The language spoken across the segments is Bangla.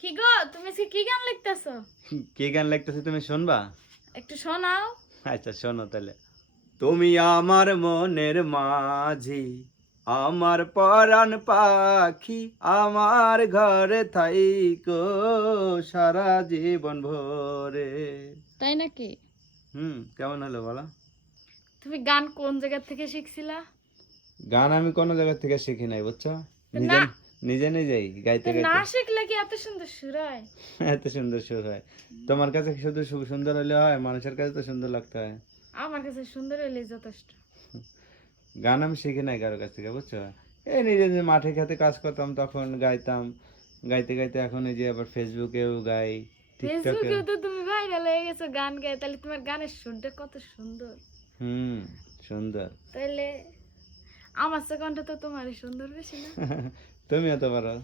কি গো, তুমি আজকে কি গান লিখতেছো? কি গান লাগতেছে তুমি শুনবা? একটু শোনাও। আচ্ছা শোনো তাহলে। তুমি আমার মনের মাঝি, আমার পরাণ পাখি, আমার ঘরে থাইকো সারা জীবন ভরে। তাই নাকি? কেমন হলো বলো? তুমি গান কোন জায়গা থেকে শিখছিলা? গান আমি কোনো জায়গা থেকে শিখি নাই, বুঝছো? তো নিজে না, নিজে নিজেই গাইতে তো না গাইতে শিখলে কি এত সুন্দর সুর হয়? এত সুন্দর সুর হয়। তোমার কাছে শুধু সুন্দর হলে হয়, মানুষের কাছে তো সুন্দর লাগতে হয়। আমার কাছে সুন্দর হইলে যথেষ্ট। গান আমি শিখি নাই কারো কাছ থেকে, বুঝছো? এই নিজে নিজে মাঠে খেতে কাজ করতাম তখন গাইতাম, গাইতে গাইতে এখন এই যে আবার ফেসবুকেও গাই, টিকটকে। ফেসবুকেও তো তুমি ভাইরাল হয়ে গেছো গান গায়ে, তাহলে তোমার গানের সুরটা কত সুন্দর। হুম, সুন্দর। তাইলে আমার চেয়ে কণ্ঠ তো তোমারই সুন্দর বেশি না? তুমিও তো পারো।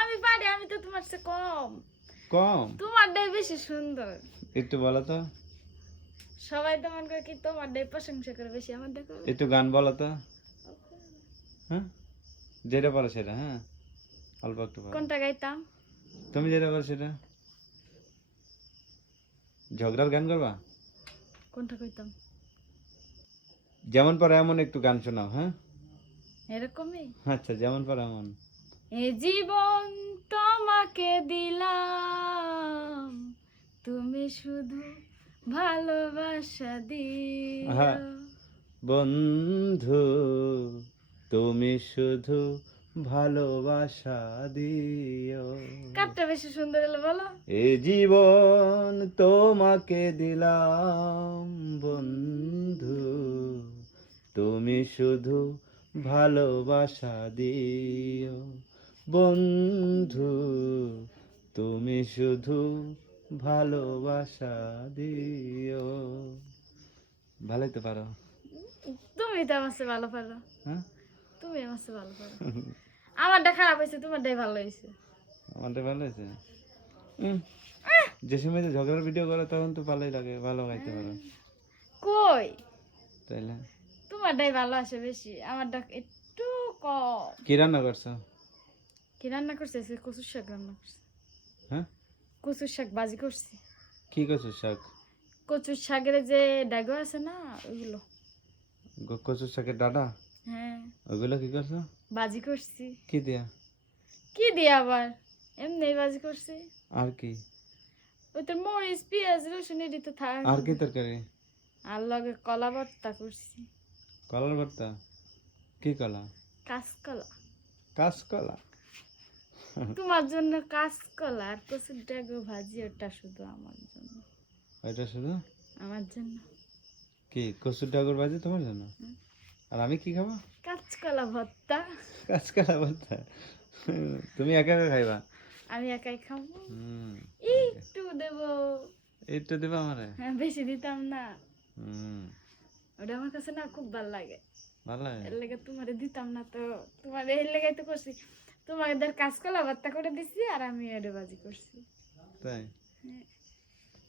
আমি পারি, আমি তো তোমার চেয়ে কম। কম? তোমারটাই বেশি সুন্দর। একটু বলো তো, সবাই তো মনে করে কি তোমারটাই প্রশংসা করে বেশি, আমার দেখো। একটু গান বলো তো। হ্যাঁ, যেটা পারো সেটা। হ্যাঁ, অল্প একটু পারো। কোনটা গাইতাম? তুমি যেটা পারো সেটা। ঝগড়ার গান করবা? কোনটা কইতাম? যেমন পারো এমন একটু গান শোনাও। হ্যাঁ, এরকমই। আচ্ছা যেমন পারো এমন। এ জীবন তোমাকে দিলাম, তুমি শুধু ভালোবাসা হ্যাঁ, দিও। বন্ধু তুমি শুধু ভালোবাসা দিও। কারটা বেশি সুন্দর হলো বলো? এ জীবন তোমাকে দিলাম বন্ধু, তুমি শুধু ভালোবাসা দিও। বন্ধু তুমি শুধু ভালোবাসা দিও। ভালোই তো পারো। তুমি তো আমার চেয়ে ভালো পারো। হ্যাঁ, তুমি আমার চেয়ে ভালো পারো। আমারটা খারাপ হয়েছে, তোমারটাই ভালো হয়েছে। আমারটা ভালো হয়েছে। উম, যে সময় যে ঝগড়ার ভিডিও করে তখন তো ভালোই লাগে, ভালো গাইতে পারো। কই, তাইলে তোমারটাই ভালো আসে বেশি, আমারটা একটু কম। কি রান্না করছো? কি রান্না করছে? আজকে কচুর শাক রান্না করছে। হ্যাঁ, কচুর শাক ভাজি করছি। কি করছো? শাক? কচুর শাকের যে ডাগো আছে না, ওইগুলো। কচুর শাকের ডাঁটা? হ্যাঁ, ওইগুলো কি করছো? ভাজি করছি। কি দিয়া? কি দিয়ে আবার? এমনি ভাজি করছি। আর কি? ওই তো মরিচ পেঁয়াজ রসুন এটি তো আর কি থাকবে। তরকারি? আর লগে কলা ভর্তা করছি। কলার ভর্তা? কি কলা? কাঁচকলা। কাঁচকলা? তোমার জন্য কাঁচকলা আর কচুর ডাগো ভাজি, ওটা শুধু আমার জন্য। ওইটা শুধু? আমার জন্য। কি কচুর ডাগর ভাজি তোমার জন্য? আর আমি কি খাবো? কাঁচকলা ভর্তা। কাঁচকলা ভর্তা? তুমি একা একা খাইবা? আমি একাই খাবো। হুম, একটু দেবো। এইটা দিবা আমারে? হ্যাঁ, বেশি দিতাম না। হুম, ওটা আমার কাছে না খুব ভালো লাগে। ভালো লাগে। এর লেগে তোমারে দিতাম না তো। তোমার এর লেগে তো করছি। তোমাদের কাঁচকলা ভর্তা করে দিছি আর আমি এটা ভাজি করছি। তাই? হ্যাঁ।